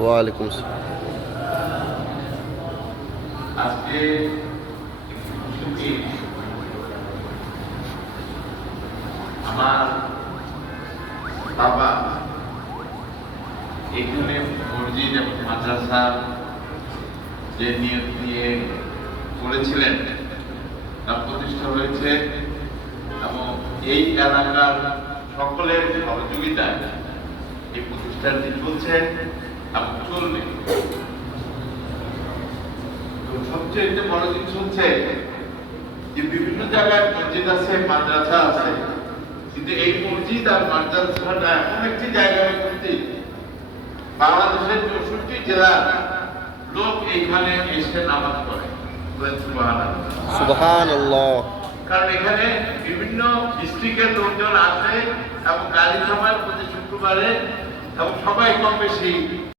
ওয়ালাইকুম আসসালাম। আজকে আমার বাবা এখানে মসজিদ এবং মাদ্রাসা যে নিয়ত নিয়ে করেছিলেন তা প্রতিষ্ঠা হয়েছে এবং এই এলাকার সকলের সহযোগিতায় এই প্রতিষ্ঠানটি চলছে এবং চলবে। তো সবচেয়ে বড় জিনিস হচ্ছে যে বিভিন্ন জায়গায় মসজিদ আছে, মাদ্রাসা আছে, কিন্তু এই মসজিদ আর মাদ্রাসাটা এমন একটি জায়গায় উপস্থিত, বাংলাদেশের 64 জেলার লোক এইখানে এসে নামাজ পড়ে। সুবহানাল্লাহ। কারণ এখানে বিভিন্ন ডিস্ট্রিক্টের লোকজন আসে এবং গাড়ি জমায় প্রতি শুক্রবারে এবং সবাই কম বেশি